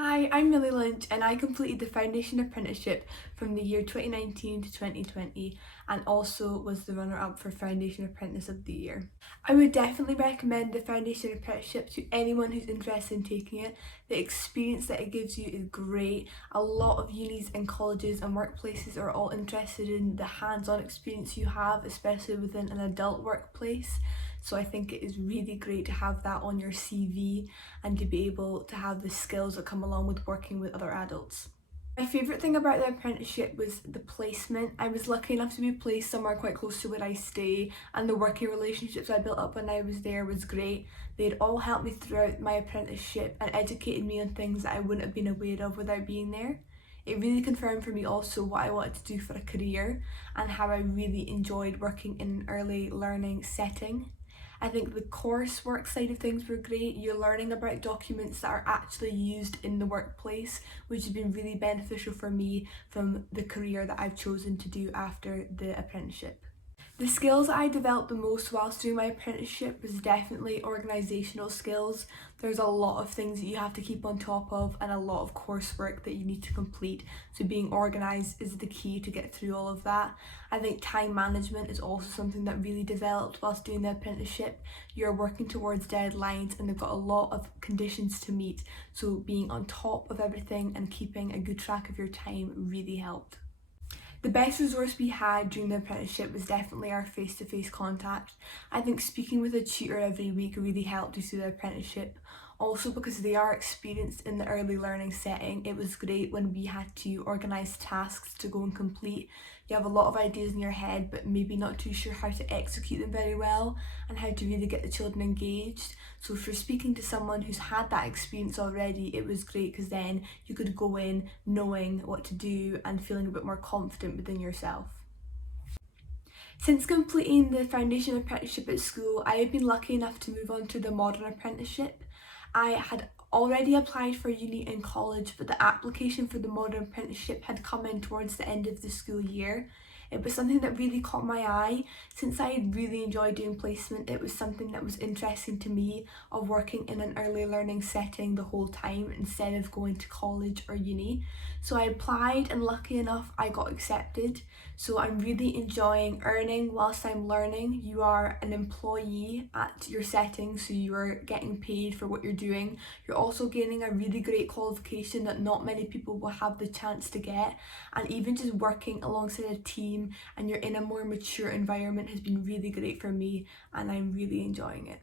Hi, I'm Millie Lynch and I completed the Foundation Apprenticeship from the year 2019 to 2020 and also was the runner-up for Foundation Apprentice of the Year. I would definitely recommend the Foundation Apprenticeship to anyone who's interested in taking it. The experience that it gives you is great. A lot of unis and colleges and workplaces are all interested in the hands-on experience you have, especially within an adult workplace. So I think it is really great to have that on your CV and to be able to have the skills that come along with working with other adults. My favourite thing about the apprenticeship was the placement. I was lucky enough to be placed somewhere quite close to where I stay, and the working relationships I built up when I was there was great. They'd all helped me throughout my apprenticeship and educated me on things that I wouldn't have been aware of without being there. It really confirmed for me also what I wanted to do for a career and how I really enjoyed working in an early learning setting. I think the coursework side of things were great. You're learning about documents that are actually used in the workplace, which has been really beneficial for me from the career that I've chosen to do after the apprenticeship. The skills that I developed the most whilst doing my apprenticeship was definitely organisational skills. There's a lot of things that you have to keep on top of and a lot of coursework that you need to complete. So being organised is the key to get through all of that. I think time management is also something that really developed whilst doing the apprenticeship. You're working towards deadlines and they've got a lot of conditions to meet. So being on top of everything and keeping a good track of your time really helped. The best resource we had during the apprenticeship was definitely our face-to-face contact. I think speaking with a tutor every week really helped us through the apprenticeship. Also because they are experienced in the early learning setting, it was great when we had to organise tasks to go and complete. You have a lot of ideas in your head but maybe not too sure how to execute them very well and how to really get the children engaged. So for speaking to someone who's had that experience already, it was great because then you could go in knowing what to do and feeling a bit more confident within yourself. Since completing the foundation apprenticeship at school, I have been lucky enough to move on to the modern apprenticeship. I had already applied for uni and college, but the application for the modern apprenticeship had come in towards the end of the school year. It was something that really caught my eye. Since I had really enjoyed doing placement, it was something that was interesting to me, of working in an early learning setting the whole time instead of going to college or uni. So I applied and lucky enough I got accepted. So I'm really enjoying earning whilst I'm learning. You are an employee at your setting, so you are getting paid for what you're doing. You're also gaining a really great qualification that not many people will have the chance to get, and even just working alongside a team and you're in a more mature environment has been really great for me and I'm really enjoying it.